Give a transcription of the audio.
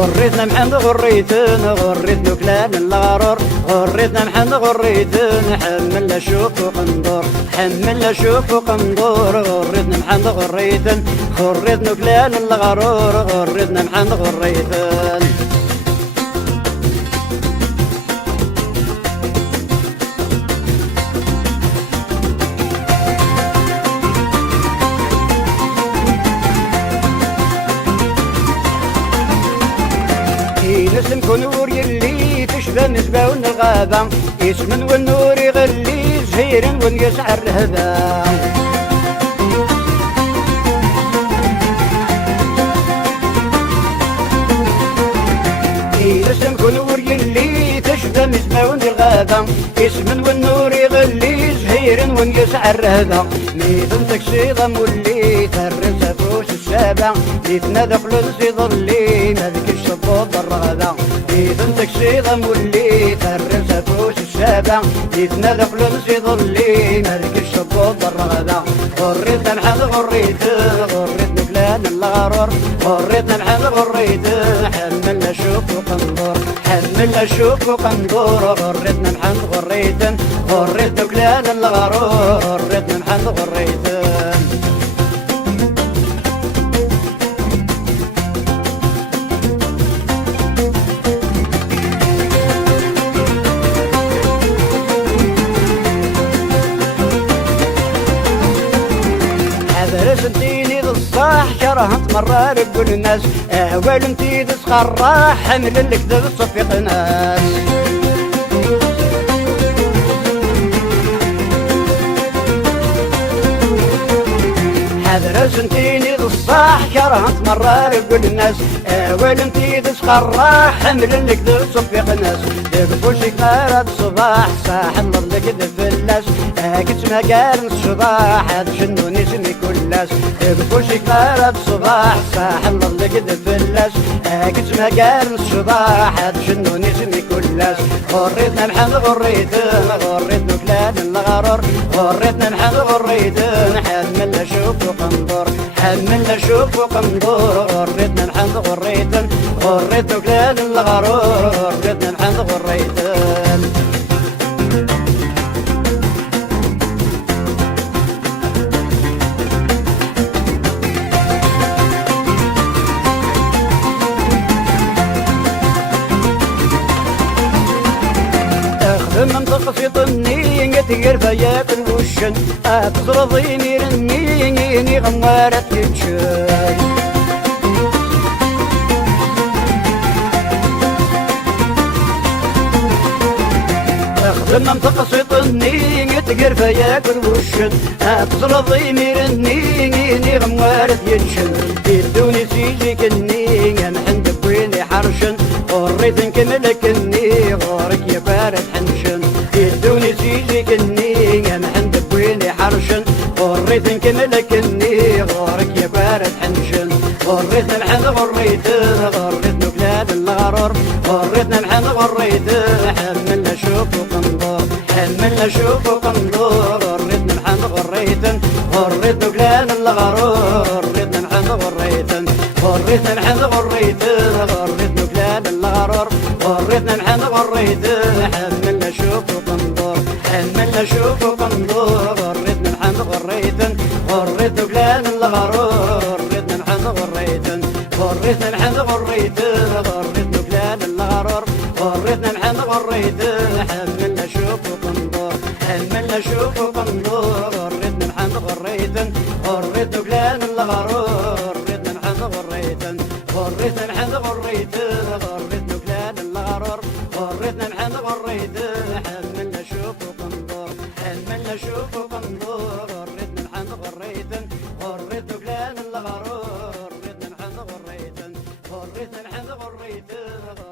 غريتنا محمد غريتن غريت نكلان الغرور غريتنا محمد غريتن حمل شوف وقندور حمل شوف وقندور غريتنا محمد غريتن غريت نكلان الغرور غريتنا محمد غريتن اسم كنور يلي تشبه مسباون الغابة اسم والنور يغلي زهير ونيسع الرهبة اسم كنور يلي تشبه مسباون الغابة اسم والنور يغلي زهير ونيسع الرهبة ميدن تكسيضة مولي ترس فوس السابع ليتنا دخل ظلي مذك الشبوط الرغبة ميدن تكسيضة مولي ترس فوس السابع ليتنا دخل ظلي مذك الشبوط الرغبة غريتنا محل غريت غريت نكلان الغرور غريتنا محل غريت حملنا شوف وقندور حملنا شوف وقندور غريتنا محل غريتن غريت نكلان الغرور غريتنا محل غريتن سنتيني بالصح كرهت مرة رجل الناس اول انتي تسخر حمل الكذب صفيق ناس حذر سنتيني بالصح كرهت مرة رجل الناس اول انتي تسخر حمل الكذب صفيق ناس دقفوشك نار الصباح صاحب الكذب في اللاس كنت ما قال الصباح هذا شنو نسمي كلاس بوشك نار الصباح صاحب الله كذب في اللاس كنت ما قال الصباح هذا شنو نسمي كلاس غريتنا محمد غريتن غريت نكلان الغرور غريتنا محمد غريتن حملنا شوف وقندور حملنا شوف وقندور غريتنا محمد غريتن غريت نكلان الغرور غريتنا محمد غريتن منطق في طني يتقر فيا بالوشن تصرضيني رنيني غمارة يتشن اخدم منطق في طني يتقر فيا بالوشن تصرضيني رنيني غمارة يتشن يدوني سيجي كني محن دبويني حرشن غريت نكملك اني غورك يا بارد حنشن يدوني سيجي كني محن دبويني حرشن غريت نكملك اني غورك يا بارد حنشن غريتنا محن غريتن غريت نكلان الغرور غريتنا محن غريتن حملنا شوف وقندور حملنا شوف وقندور غريتنا محن غريتن غريت نكلان الغرور غريتنا محن غريتن غريتنا محن غريتن غريت نكلان الغرور غريتنا محن غريتن حملنا شوف وقندور حملنا شوف وقندور غريتنا محن غريتن غريت نكلان الغرور غريتنا محن غريتن غريتنا محن غريتن غريت نكلان الغرور غريتنا محن غريتن حملنا شوف وقندور حملنا شوف وقندور غريتنا محن غريتن غريت نكلان الغرور غريتنا محن غريتن غريتنا محن غريتن غريت نكلان الغرور غريتنا محن غريتن حملنا شوف وقندور حملنا شوف وقندور غريتنا محن غريتن غريت نكلان الغرور غريتنا محن غريتن غريتنا محن غريتن